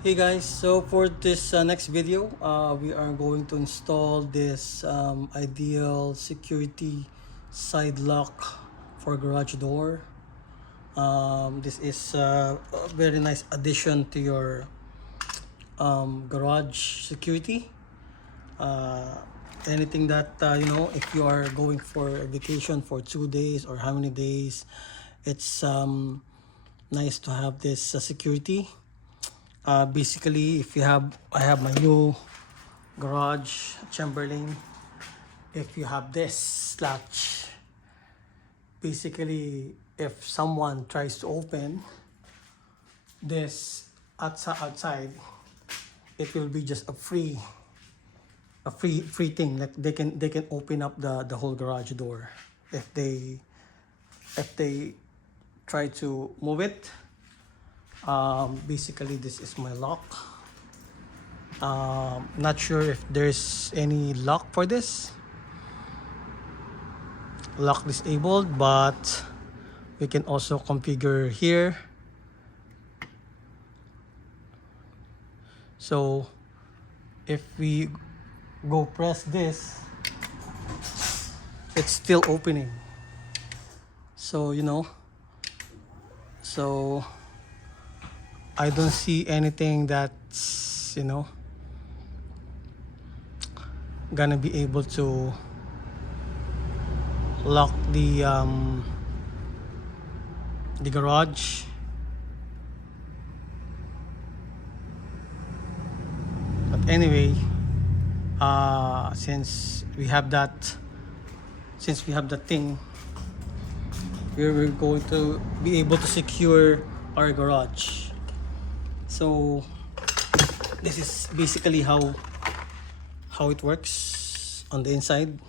Hey guys, so for this next video, we are going to install this ideal security side lock for garage door. This is a very nice addition to your garage security. Uh, Anything that if you are going for a vacation for 2 days or how many days, it's nice to have this security. Basically, if you have, I have my new garage Chamberlain. If you have this latch, basically, if someone tries to open this outside, it will be just a free thing. Like they can open up the whole garage door if they try to move it. Basically, this is my lock. Not sure if there's any lock for this. Lock disabled, but we can also configure here. So if we go press this, it's still opening. So so I don't see anything that's gonna be able to lock the garage. But anyway, since we have that thing, we're going to be able to secure our garage. So this is basically how it works on the inside.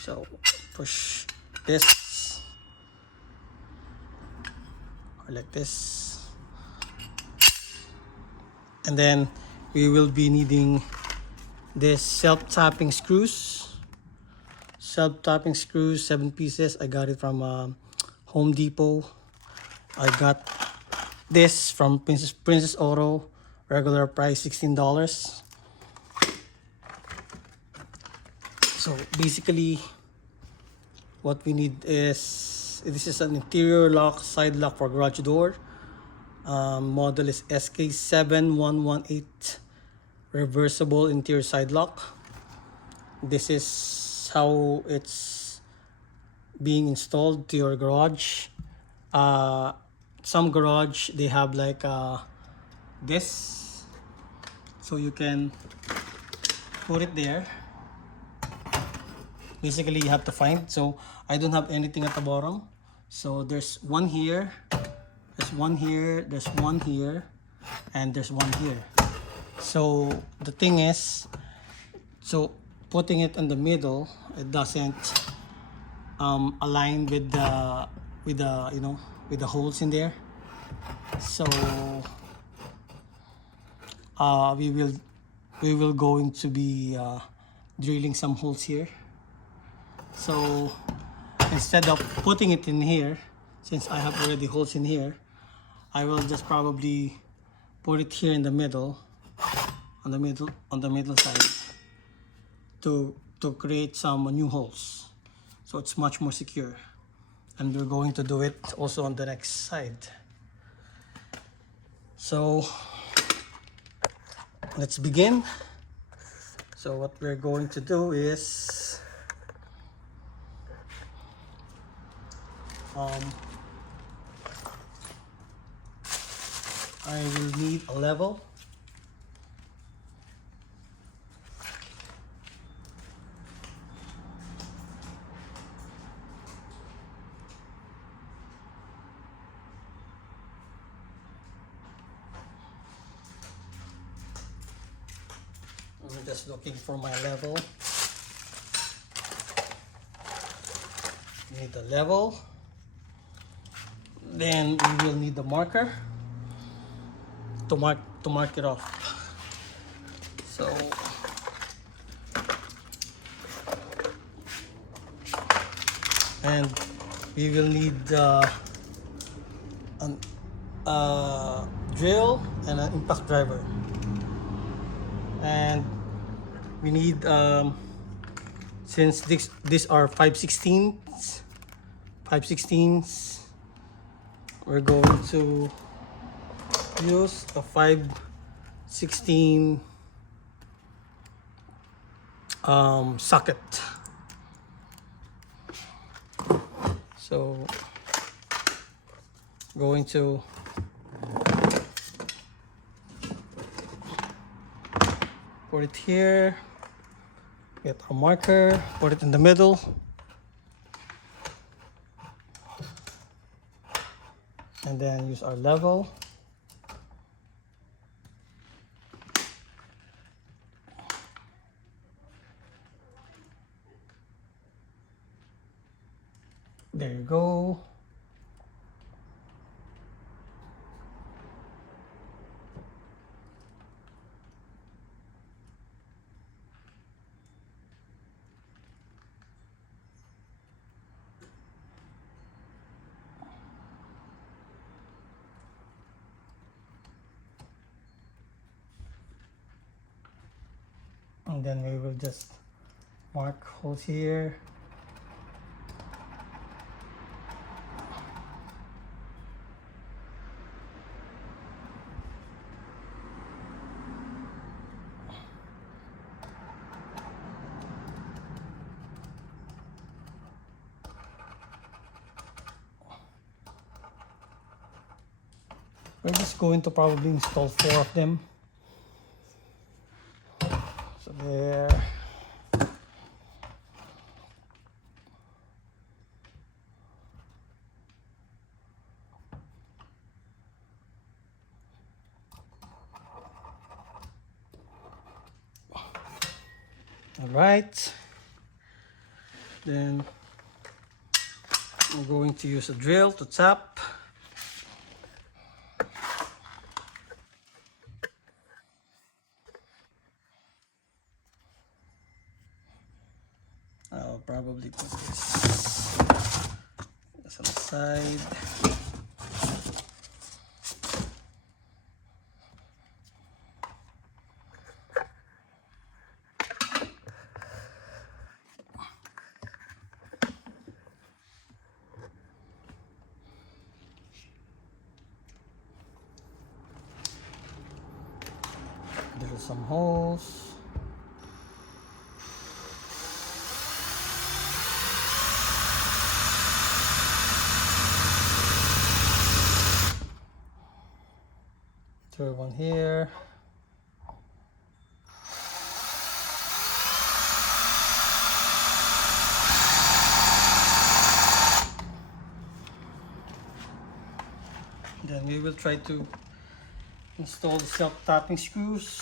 So push this or like this, and then we will be needing this self-tapping screws. 7 pieces. I got it from Home Depot. I got this from Princess Auto, regular price $16. So basically, what we need is, this is an interior lock, side lock for garage door. Model is SK7118, reversible interior side lock. This is how it's being installed to your garage. Some garage, they have like this, so you can put it there. Basically, you have to find. So I don't have anything at the bottom. So there's one here, there's one here, there's one here, and there's one here. So the thing is, so putting it in the middle, it doesn't align with the holes in there. So we will going to be drilling some holes here. So instead of putting it in here, since I have already holes in here, I will just probably put it here in the middle, on the middle side, to create some new holes, so it's much more secure. And we're going to do it also on the next side. So let's begin. So what we're going to do is I will need a level. I'm just looking for my level. Need the level. Then we will need the marker to mark it off. So and we will need drill and an impact driver. And we need, since these are 5/16, we're going to use a 5/16 socket. So going to put it here, get a marker, put it in the middle, and then use our level. There you go. And then we will just mark holes here. We're just going to probably install 4 of them. So there. All right. Then I'm going to use a drill to tap. I'll probably put this on the side. Drill some holes. Throw one here. Then we will try to install the self-tapping screws.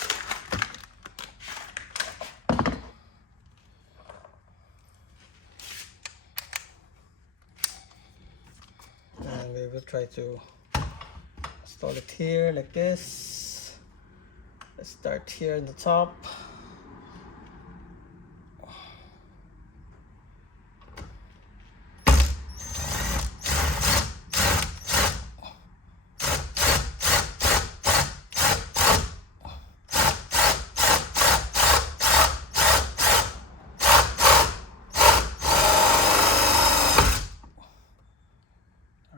And we will try to install it here like this. Let's start here at the top.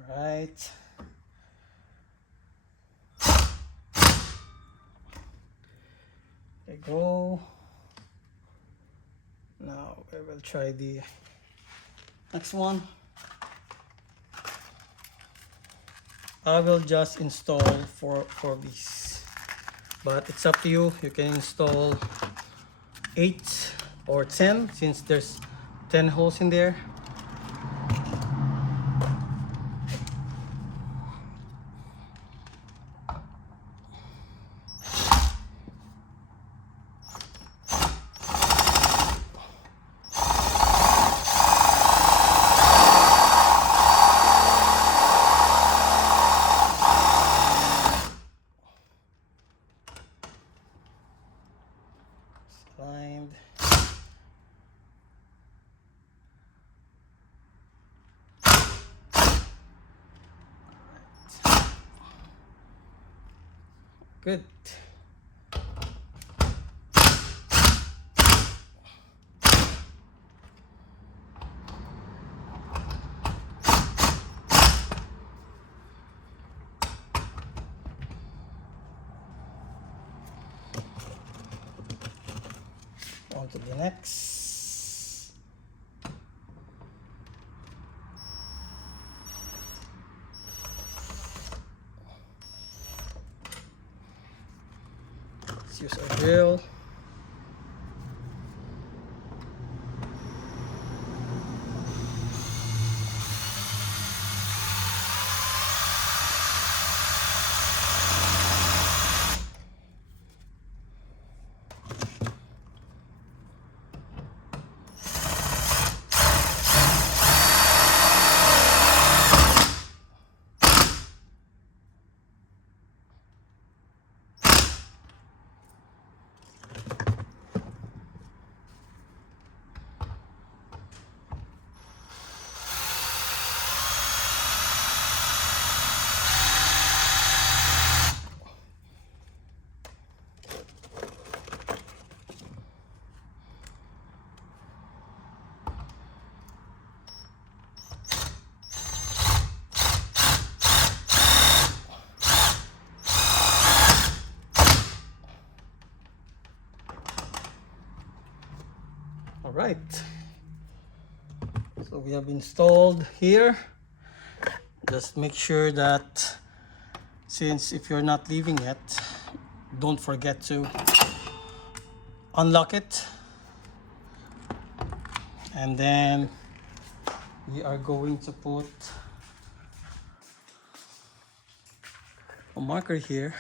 Alright. There you go. Now we will try the next one. I will just install four of these, but it's up to you. You can install 8 or 10 since there's 10 holes in there. Aligned. Good. On to the next. Let's use our drill. All right, so we have installed here. Just make sure that, since if you're not leaving it, don't forget to unlock it. And then we are going to put a marker here.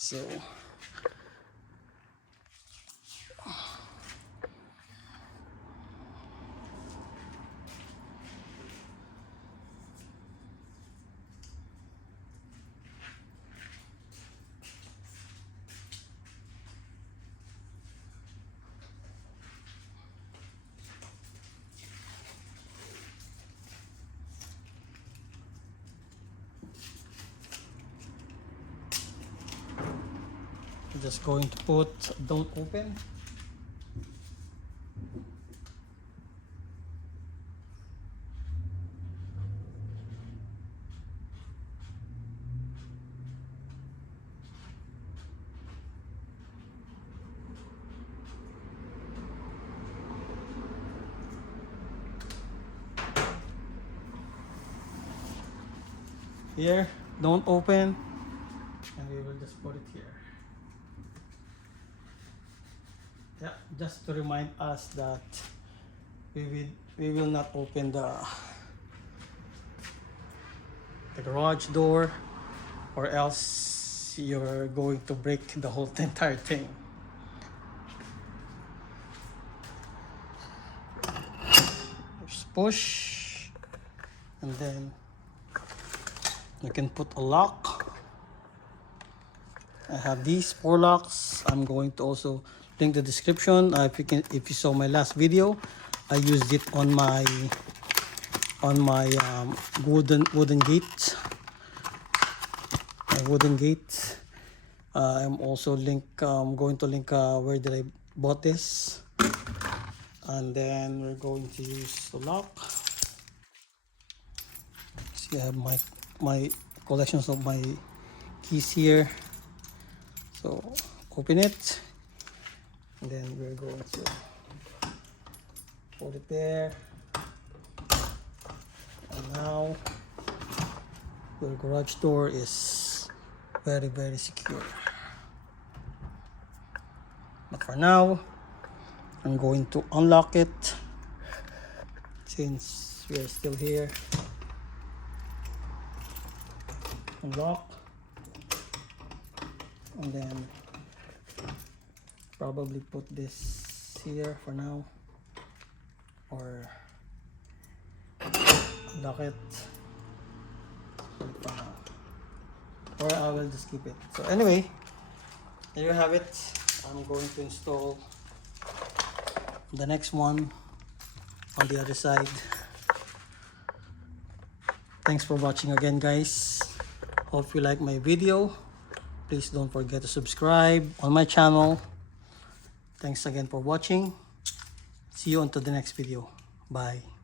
So I'm just going to put don't open. Here, don't open, and we will just put it here. Yeah, just to remind us that we will not open the garage door, or else you're going to break the whole entire thing. Just push, and then you can put a lock. I have these 4 locks. I'm going to also link the description. If you saw my last video, I used it on my wooden gate. I'm also going to link where did I bought this, and then we're going to use the lock. See, I have my collections of my keys here. So open it, and then we're going to put it there. And now your garage door is very, very secure. But for now, I'm going to unlock it since we are still here. lock, and then probably put this here for now, or lock it for now, or I will just keep it. So anyway, there you have it. I'm going to install the next one on the other side. Thanks for watching again, guys. Hope you like my video. Please don't forget to subscribe on my channel. Thanks again for watching. See you until the next video. Bye.